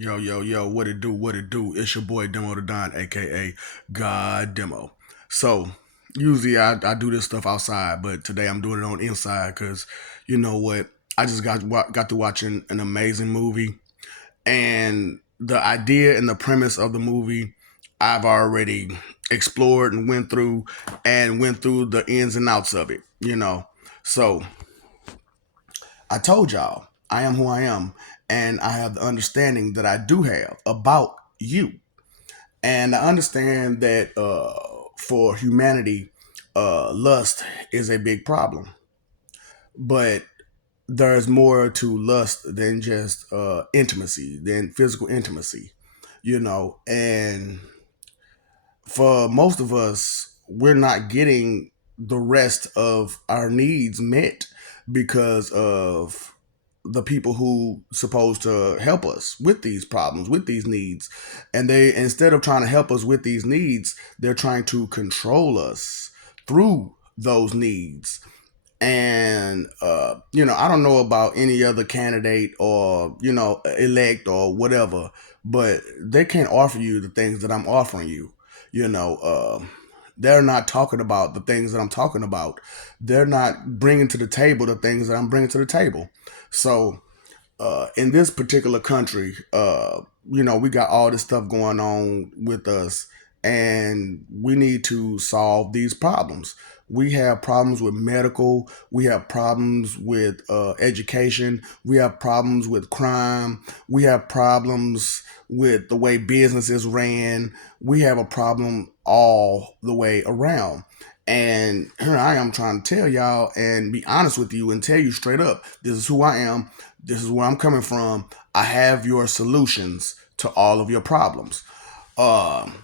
Yo, yo, yo, what it do, what it do? It's your boy Demo the Don, aka God Demo. So, usually I do this stuff outside, but today I'm doing it on inside because you know what? I just got to watching an amazing movie, and the idea and the premise of the movie I've already explored and went through the ins and outs of it, So, I told y'all I am who I am, and I have the understanding that I do have about you. And I understand that for humanity, lust is a big problem. But there's more to lust than just intimacy, than physical intimacy, And for most of us, we're not getting the rest of our needs met because of the people who supposed to help us with these problems, with these needs. And they, instead of trying to help us with these needs, they're trying to control us through those needs. And I don't know about any other candidate or elect or whatever, but they can't offer you the things that I'm offering you. you know uh, they're not talking about the things that I'm talking about. They're not bringing to the table the things that I'm bringing to the table. So in this particular country, we got all this stuff going on with us, and we need to solve these problems. We have problems with medical, we have problems with education, we have problems with crime, we have problems with the way business is ran. We have a problem all the way around. And here I am trying to tell y'all and be honest with you and tell you straight up, this is who I am. This is where I'm coming from. I have your solutions to all of your problems. Um,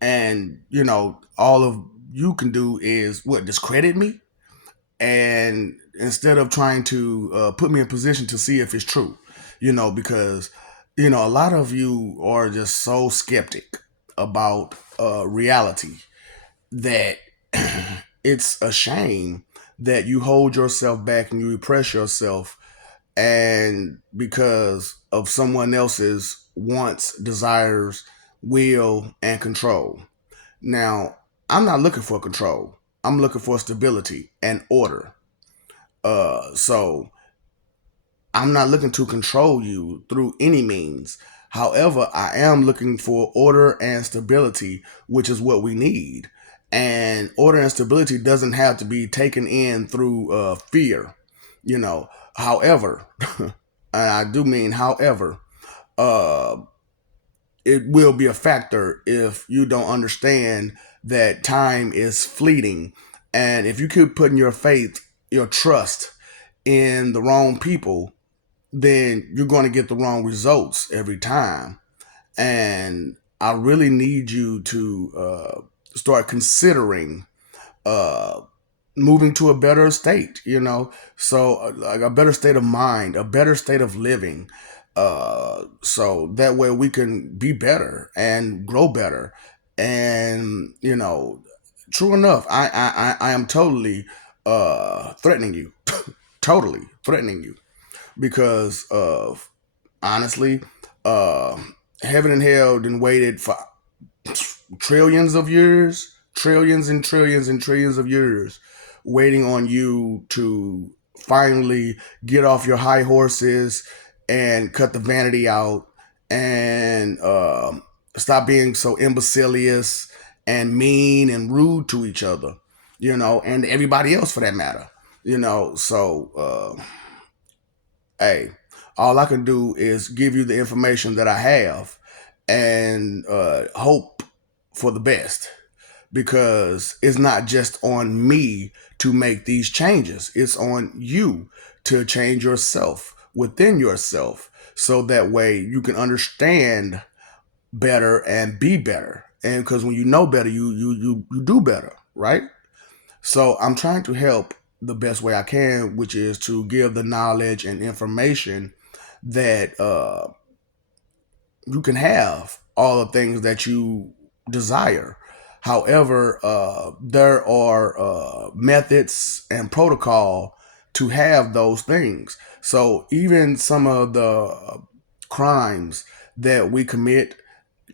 and all of you can do is what, discredit me, and instead of trying to put me in position to see if it's true, because a lot of you are just so skeptic about reality that it's a shame that you hold yourself back and you repress yourself, and because of someone else's wants, desires, will, and control. Now, I'm not looking for control. I'm looking for stability and order. So I'm not looking to control you through any means. However, I am looking for order and stability, which is what we need. And order and stability doesn't have to be taken in through fear, you know. However, and I do mean however, uh, it will be a factor if you don't understand that time is fleeting. And if you keep putting your faith, your trust in the wrong people, then you're going to get the wrong results every time. And I really need you to start considering uh, moving to a better state, so like a better state of mind, a better state of living. So that way we can be better and grow better. And, true enough, I am totally threatening you, totally threatening you because of honestly, uh, heaven and hell done waited for trillions of years, trillions and trillions and trillions of years, waiting on you to finally get off your high horses and cut the vanity out and stop being so imbecilious and mean and rude to each other, and everybody else for that matter, So, hey, all I can do is give you the information that I have and hope for the best, because it's not just on me to make these changes. It's on you to change yourself within yourself, so that way you can understand better and be better. And because when you know better, you do better, right? So I'm trying to help the best way I can, which is to give the knowledge and information that you can have all the things that you desire. However, there are methods and protocol to have those things. So even some of the crimes that we commit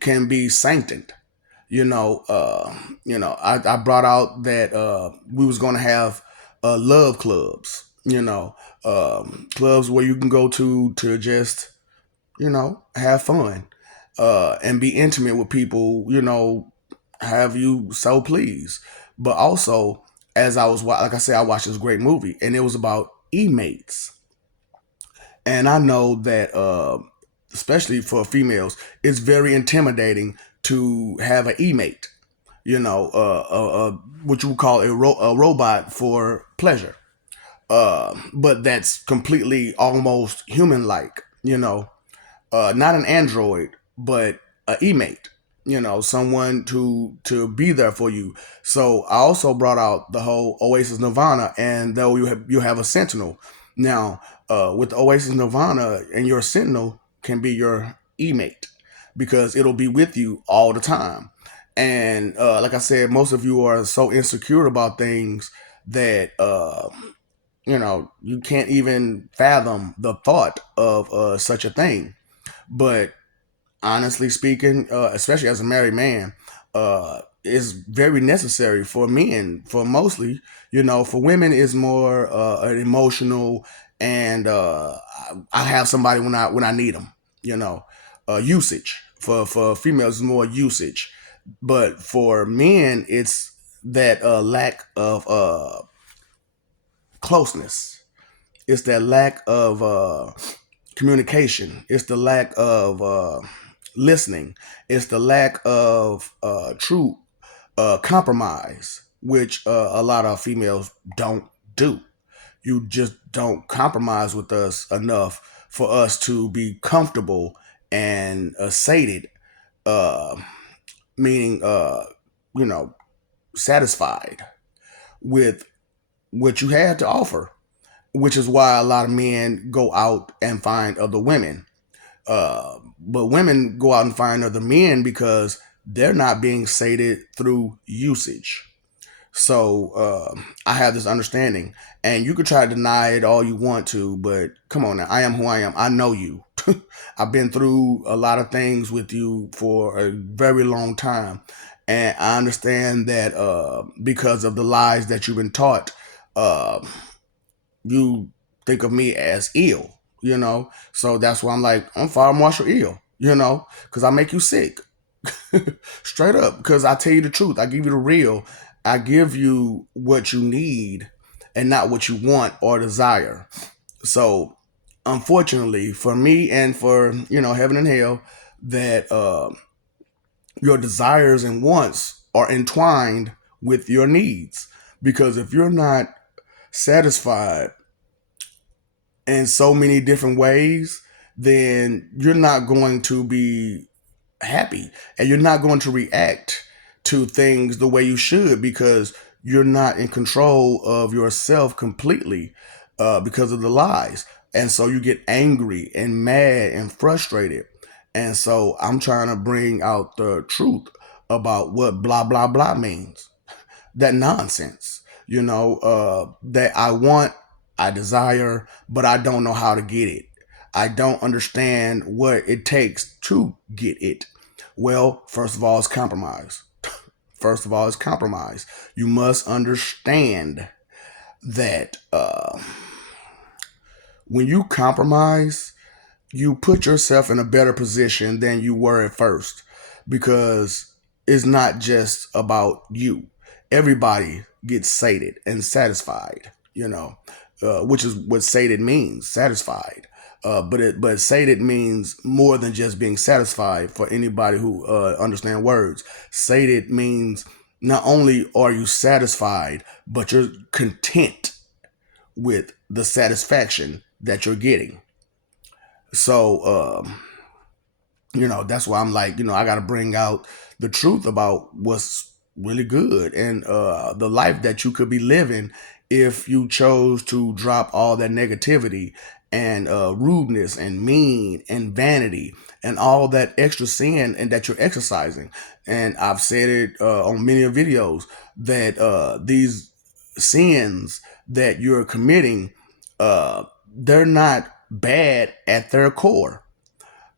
can be sanctioned. I brought out that we was gonna have love clubs, clubs where you can go to just have fun, and be intimate with people, have you so pleased. But also, as like I said, I watched this great movie, and it was about e-mates. And I know that, especially for females, it's very intimidating to have an e-mate, what you would call a robot for pleasure. But that's completely almost human like, not an android, but a e-mate. Someone to be there for you. So I also brought out the whole Oasis Nirvana, and though you have a Sentinel now. With Oasis Nirvana, and your Sentinel can be your e-mate because it'll be with you all the time. And like I said, most of you are so insecure about things that you can't even fathom the thought of such a thing. But honestly speaking, especially as a married man, is very necessary for men. For mostly, for women is more an emotional, and I have somebody when I need them. Usage for females is more usage, but for men it's that lack of closeness. It's that lack of communication. It's the lack of listening. It's the lack of true compromise, which a lot of females don't do. You just don't compromise with us enough for us to be comfortable and sated, uh, meaning, you know, satisfied with what you had to offer, which is why a lot of men go out and find other women. But women go out and find other men because they're not being sated through usage. So I have this understanding, and you could try to deny it all you want to, but come on now, I am who I am. I know you. I've been through a lot of things with you for a very long time, and I understand that because of the lies that you've been taught, uh, you think of me as ill. So that's why I'm like, I'm fire marshal ill. Because I make you sick. Straight up, because I tell you the truth. I give you the real. I give you what you need and not what you want or desire. So, unfortunately, for me and for, heaven and hell, that your desires and wants are entwined with your needs. Because if you're not satisfied in so many different ways, then you're not going to be happy, and you're not going to react to things the way you should, because you're not in control of yourself completely, because of the lies. And so you get angry and mad and frustrated. And so I'm trying to bring out the truth about what blah blah blah means. That nonsense, that I want, I desire, but I don't know how to get it. I don't understand what it takes to get it. Well, first of all, it's compromise. First of all, it's compromise. You must understand that when you compromise, you put yourself in a better position than you were at first, because it's not just about you. Everybody gets sated and satisfied, which is what sated means, satisfied. But sated means more than just being satisfied. For anybody who understand words, sated means not only are you satisfied, but you're content with the satisfaction that you're getting. So that's why I'm like, I got to bring out the truth about what's really good, and the life that you could be living if you chose to drop all that negativity and rudeness and mean and vanity and all that extra sin and that you're exercising. And I've said it on many videos that these sins that you're committing, they're not bad at their core.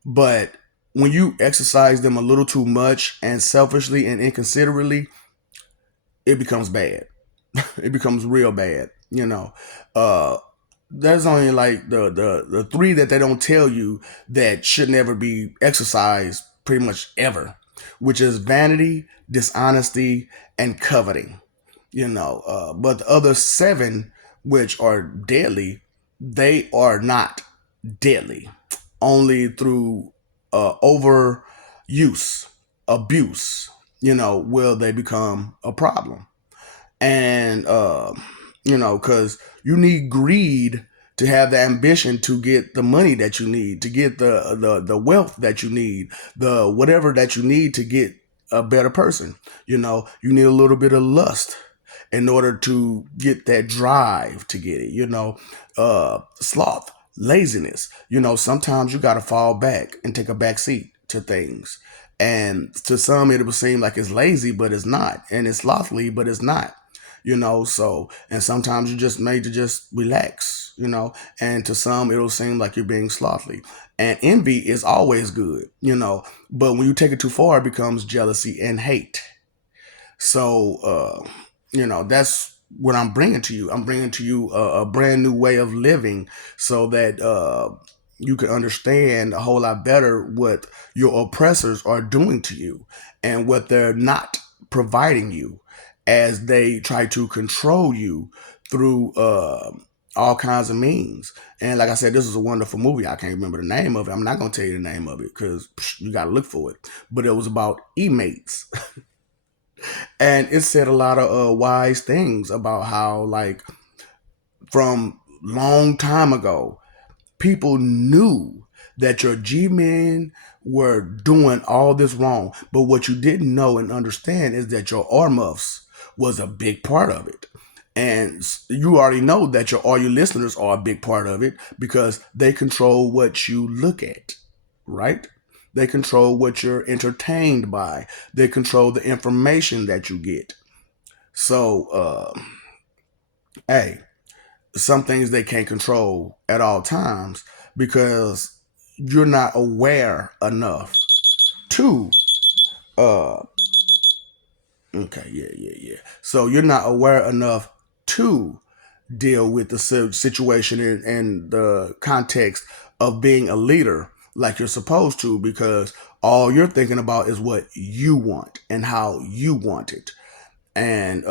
But when you exercise them a little too much and selfishly and inconsiderately, it becomes bad. It becomes real bad. Uh, there's only like the three that they don't tell you that should never be exercised pretty much ever, which is vanity, dishonesty, and coveting. But the other seven, which are deadly, they are not deadly. Only through overuse, abuse, will they become a problem. And because you need greed to have the ambition to get the money that you need, to get the wealth that you need, the whatever that you need to get a better person. You need a little bit of lust in order to get that drive to get it. Sloth, laziness. Sometimes you got to fall back and take a back seat to things. And to some, it will seem like it's lazy, but it's not. And it's slothly, but it's not. So, and sometimes you just made to just relax, and to some, it'll seem like you're being slothly. And envy is always good, but when you take it too far, it becomes jealousy and hate. So, that's what I'm bringing to you. I'm bringing to you a brand new way of living so that you can understand a whole lot better what your oppressors are doing to you and what they're not providing you as they try to control you through all kinds of means. And like I said, this is a wonderful movie. I can't remember the name of it. I'm not going to tell you the name of it because you got to look for it. But it was about e-mates. And it said a lot of wise things about how, like, from long time ago, people knew that your G-men were doing all this wrong. But what you didn't know and understand is that your Armuffs was a big part of it. And you already know that all your listeners are a big part of it because they control what you look at, right? They control what you're entertained by. They control the information that you get. So, hey, some things they can't control at all times because you're not aware enough to uh okay, yeah. So you're not aware enough to deal with the situation and the context of being a leader like you're supposed to, because all you're thinking about is what you want and how you want it. And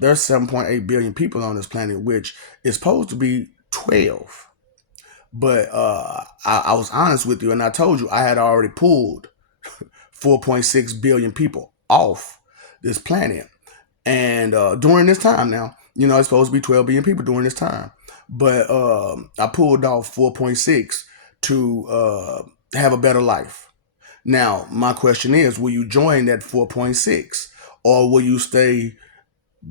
there's 7.8 billion people on this planet, which is supposed to be 12. But I was honest with you, and I told you I had already pulled 4.6 billion people off this planet. And during this time now, it's supposed to be 12 billion people during this time. But I pulled off 4.6 to have a better life. Now, my question is, will you join that 4.6? Or will you stay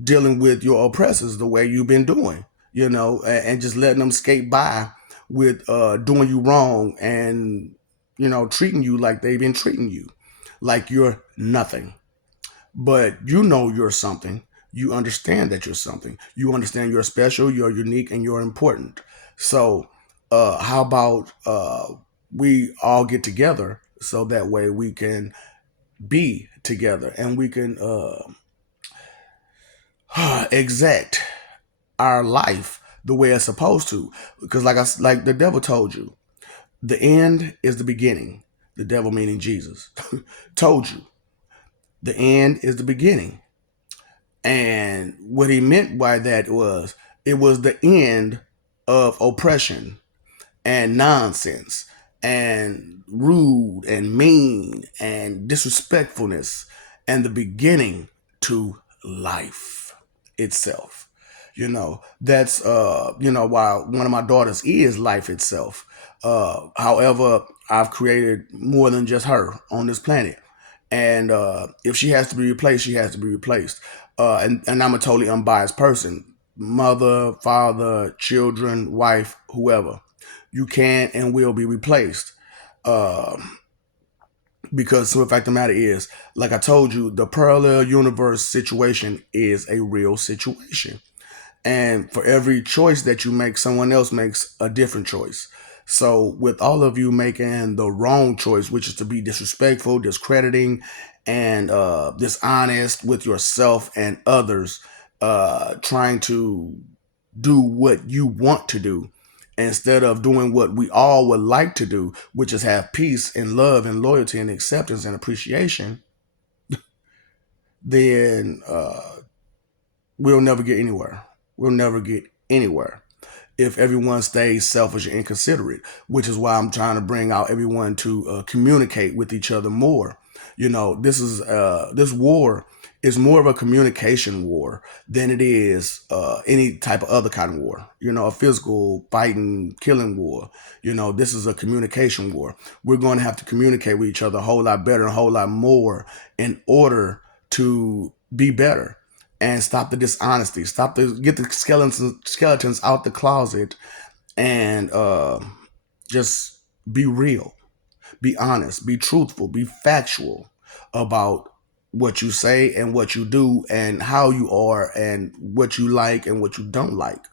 dealing with your oppressors the way you've been doing, and just letting them skate by with doing you wrong and, treating you like they've been treating you, like you're nothing. But you're something. You understand that you're something. You understand you're special, you're unique, and you're important. So, how about we all get together so that way we can be together and we can exact our life the way it's supposed to. Because like the devil told you, the end is the beginning. The devil, meaning Jesus, told you the end is the beginning. And what he meant by that was it was the end of oppression and nonsense and rude and mean and disrespectfulness, and the beginning to life itself. That's why one of my daughters is life itself. However, I've created more than just her on this planet. And if she has to be replaced, she has to be replaced. And I'm a totally unbiased person. Mother, father, children, wife, whoever. You can and will be replaced. Uh, because the fact of the matter is, like I told you, the parallel universe situation is a real situation. And for every choice that you make, someone else makes a different choice. So, with all of you making the wrong choice, which is to be disrespectful, discrediting, and dishonest with yourself and others, trying to do what you want to do instead of doing what we all would like to do, which is have peace and love and loyalty and acceptance and appreciation, then we'll never get anywhere. We'll never get anywhere if everyone stays selfish and inconsiderate, which is why I'm trying to bring out everyone to communicate with each other more. This war is more of a communication war than it is any type of other kind of war. A physical fighting, killing war. This is a communication war. We're going to have to communicate with each other a whole lot better, a whole lot more, in order to be better and stop the dishonesty, get the skeletons out the closet, and just be real, be honest, be truthful, be factual about what you say and what you do and how you are and what you like and what you don't like.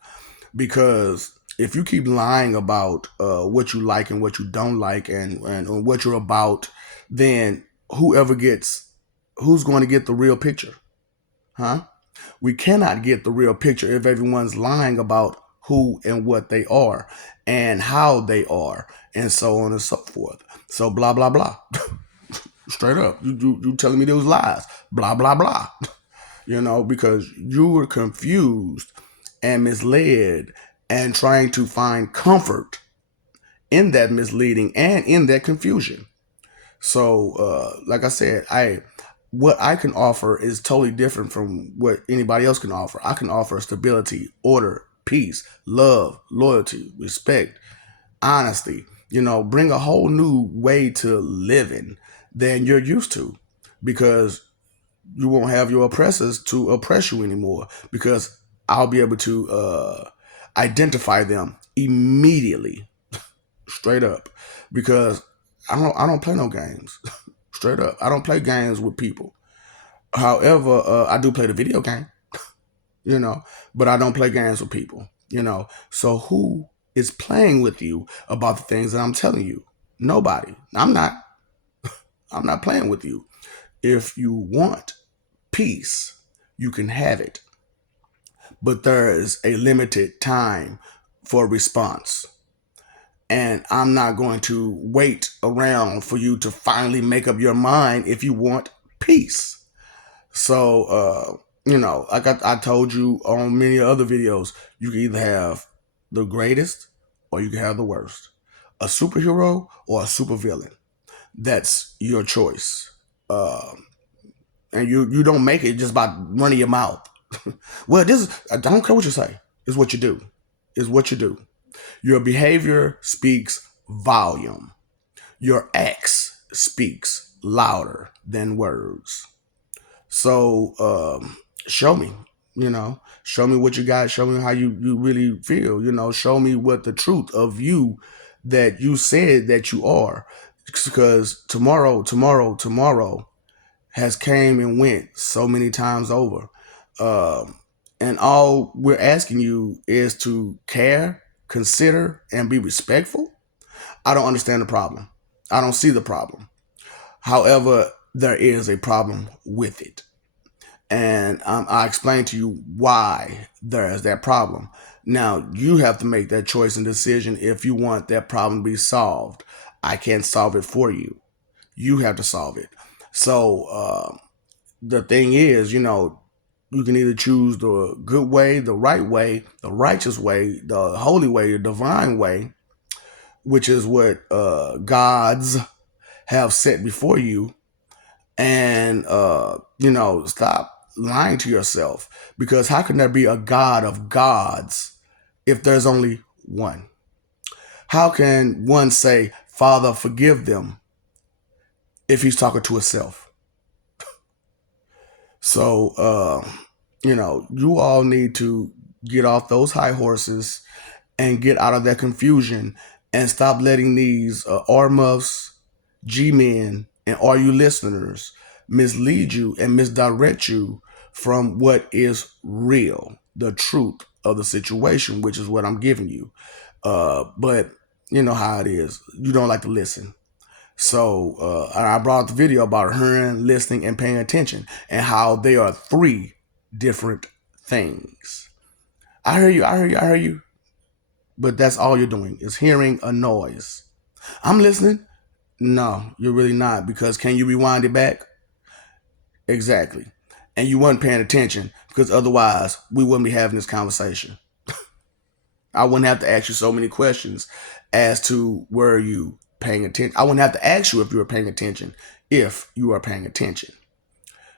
Because if you keep lying about what you like and what you don't like and what you're about, then who's going to get the real picture? Huh? We cannot get the real picture if everyone's lying about who and what they are and how they are and so on and so forth. So blah blah blah. Straight up. You telling me those lies. Blah blah blah. Because you were confused and misled and trying to find comfort in that misleading and in that confusion. So like I said, what I can offer is totally different from what anybody else can offer. I can offer stability, order, peace, love, loyalty, respect, honesty. Bring a whole new way to living than you're used to, because you won't have your oppressors to oppress you anymore, because I'll be able to identify them immediately, straight up, because I don't play no games. Straight up, I don't play games with people. However, I do play the video game, but I don't play games with people. So who is playing with you about the things that I'm telling you? Nobody. I'm not. I'm not playing with you. If you want peace, you can have it, but there is a limited time for response. And I'm not going to wait around for you to finally make up your mind if you want peace. So, like I told you on many other videos, you can either have the greatest or you can have the worst. A superhero or a supervillain. That's your choice. And you don't make it just by running your mouth. Well, I don't care what you say. It's what you do. It's what you do. Your behavior speaks volume. Your acts speaks louder than words. So show me, show me what you got. Show me how you really feel. Show me what the truth of you that you said that you are. Because tomorrow has came and went so many times over. And all we're asking you is to care, consider, and be respectful. I don't understand the problem. I don't see the problem. However, there is a problem with it. And I explained to you why there is that problem. Now, you have to make that choice and decision if you want that problem to be solved. I can't solve it for you. You have to solve it. So the thing is, you can either choose the good way, the right way, the righteous way, the holy way, the divine way, which is what gods have set before you, and stop lying to yourself. Because how can there be a God of gods if there's only one? How can one say, Father, forgive them, if he's talking to himself? So you all need to get off those high horses and get out of that confusion and stop letting these R-muffs, G-men, and all you listeners mislead you and misdirect you from what is real, the truth of the situation, which is what I'm giving you. But you know how it is. You don't like to listen. So I brought the video about hearing, listening, and paying attention, and how they are three different things. I hear you. I hear you. I hear you. But that's all you're doing is hearing a noise. I'm listening. No, you're really not, because can you rewind it back? Exactly. And you weren't paying attention, because otherwise we wouldn't be having this conversation. I wouldn't have to ask you so many questions as to were you paying attention. I wouldn't have to ask you if you were paying attention if you are paying attention.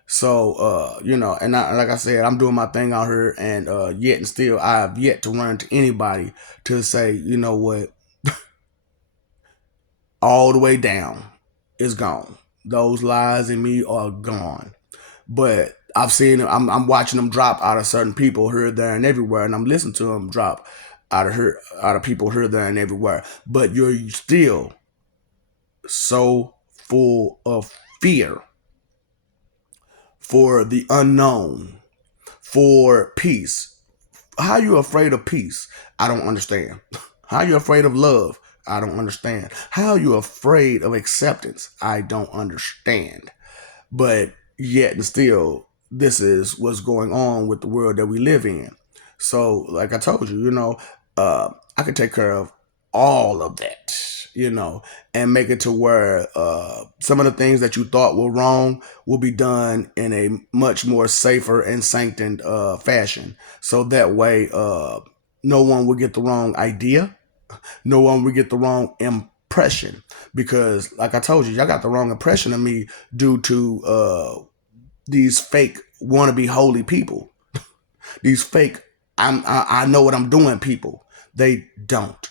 So, and like I said, I'm doing my thing out here, and yet and still, I have yet to run to anybody to say, you know what, all the way down is gone. Those lies in me are gone. But I've seen them. I'm watching them drop out of certain people here, there, and everywhere, and I'm listening to them drop out of people here, there, and everywhere. But you're still so full of fear for the unknown, for peace. How are you afraid of peace? I don't understand. How are you afraid of love? I don't understand. How are you afraid of acceptance? I don't understand. But yet and still, this is what's going on with the world that we live in. So, like I told you, I can take care of all of that, and make it to where some of the things that you thought were wrong will be done in a much more safer and sanctioned fashion. So that way, no one will get the wrong idea. No one will get the wrong impression, because like I told you, y'all got the wrong impression of me due to these fake wannabe holy people. These fake I know what I'm doing people. They don't,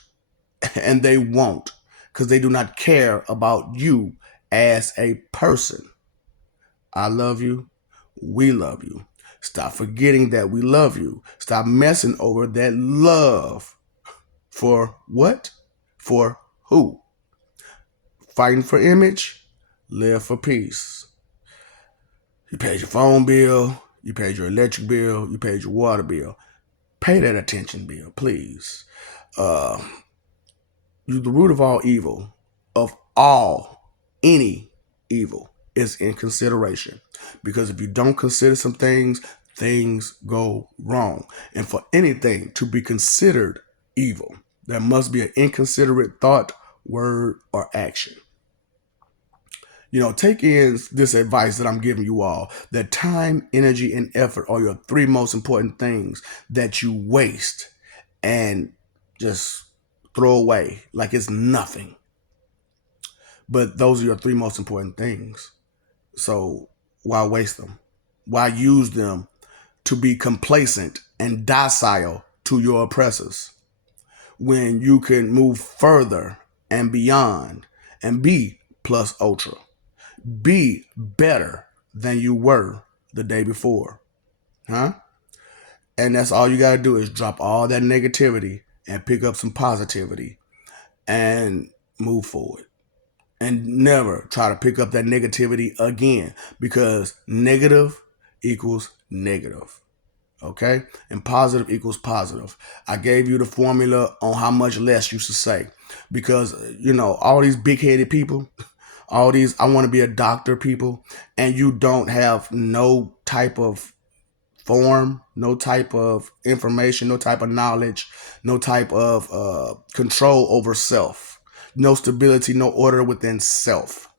and they won't, because they do not care about you as a person. I love you. We love you. Stop forgetting that we love you. Stop messing over that love. For what? For who? Fighting for image, live for peace. You paid your phone bill, you paid your electric bill, you paid your water bill. Pay that attention bill, please. Uh, you, the root of all evil, any evil, is in consideration. Because if you don't consider some things, things go wrong. And for anything to be considered evil, there must be an inconsiderate thought, word, or action. Take in this advice that I'm giving you all, that time, energy, and effort are your three most important things that you waste and just throw away like it's nothing. But those are your three most important things. So why waste them? Why use them to be complacent and docile to your oppressors when you can move further and beyond and be plus ultra? Be better than you were the day before. Huh? And that's all you got to do is drop all that negativity and pick up some positivity and move forward. And never try to pick up that negativity again, because negative equals negative. Okay? And positive equals positive. I gave you the formula on how much less you should say, because, all these big headed people, all these I want to be a doctor people, and you don't have no type of form, no type of information, no type of knowledge, no type of control over self, no stability, no order within self,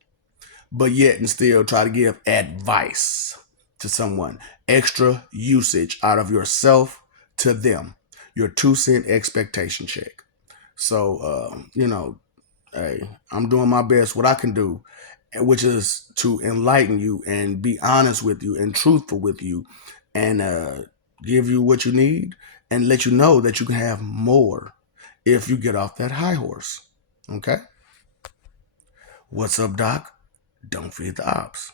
but yet and still try to give advice to someone, extra usage out of yourself to them, your 2 cent expectation check. So, hey, I'm doing my best, what I can do, which is to enlighten you and be honest with you and truthful with you, and give you what you need and let you know that you can have more if you get off that high horse. Okay? What's up, Doc? Don't feed the ops.